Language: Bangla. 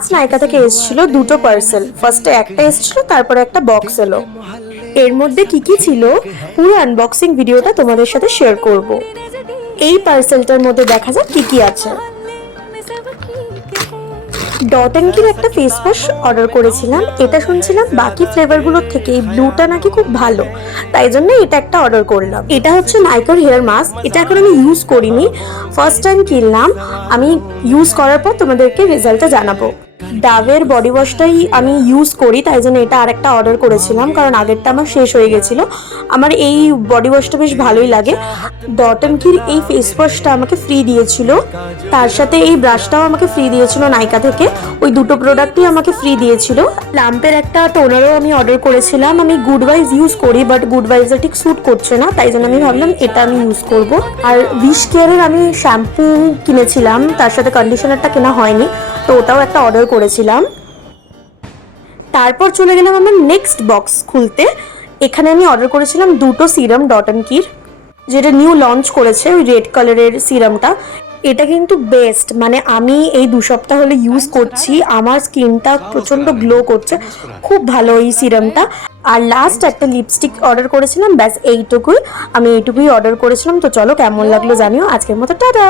আজ নাইকা থেকে এসেছিল দুটো পার্সেল। ফার্স্টে একটা এসেছিল, তারপরে একটা বক্স এলো। এর মধ্যে কি কি ছিল পুরো আনবক্সিং ভিডিওটা তোমাদের সাথে শেয়ার করব। এই পার্সেলটার মধ্যে দেখা যাক কি কি আছে। ডট অ্যান্ড কির একটা ফেস ওয়াশ অর্ডার করেছিলাম। এটা শুনছিলাম বাকি ফ্লেভারগুলোর থেকে এই ব্লুটা নাকি খুব ভালো, তাই জন্য এটা একটা অর্ডার করলাম। এটা হচ্ছে নাইকার হেয়ার মাস্ক। এটা এখন আমি ইউজ করিনি, ফার্স্ট টাইম কিনলাম। আমি ইউজ করার পর তোমাদেরকে রেজাল্টটা জানাবো। ডাভের বডি ওয়াশটাই আমি ইউজ করি, তাই জন্য এটা আরেকটা অর্ডার করেছিলাম, কারণ আগেরটা আমার শেষ হয়ে গেছিলো। আমার এই বডি ওয়াশটা বেশ ভালোই লাগে। ডট অ্যান্ড কির এই ফেস ওয়াশটা আমাকে ফ্রি দিয়েছিল, তার সাথে এই ব্রাশটাও আমাকে ফ্রি দিয়েছিল নাইকা থেকে। ওই দুটো প্রোডাক্টই আমাকে ফ্রি দিয়েছিল। লাম্পের একটা টোনারও আমি অর্ডার করেছিলাম। আমি গুড ভাইজ ইউজ করি, বাট গুড ভাইজটা ঠিক স্যুট করছে না, তাই জন্য আমি ভাবলাম এটা আমি ইউজ করব। আর উইশ কেয়ারের আমি শ্যাম্পু কিনেছিলাম, তার সাথে কন্ডিশনারটা কেনা হয়নি, তো ওটাও একটা অর্ডার করেছিলাম। তারপর চলে গেলাম আমার নেক্সট বক্স খুলতে। এখানে আমি অর্ডার করেছিলাম দুটো সিরাম ডট অ্যান্ড কির, যেটা নিউ লঞ্চ করেছে, ওই রেড কালারের সিরামটা। এটা কিন্তু বেস্ট, মানে আমি এই 2 সপ্তাহ হলে ইউজ করছি, আমার স্কিনটা প্রচণ্ড গ্লো করছে, খুব ভালো এই সিরামটা। আর লাস্ট একটা লিপস্টিক অর্ডার করেছিলাম, ব্যাস এইটুকুই। আমি এইটুকুই অর্ডার করেছিলাম। তো চলো কেমন লাগলো জানিও। আজকের মতো টাটা।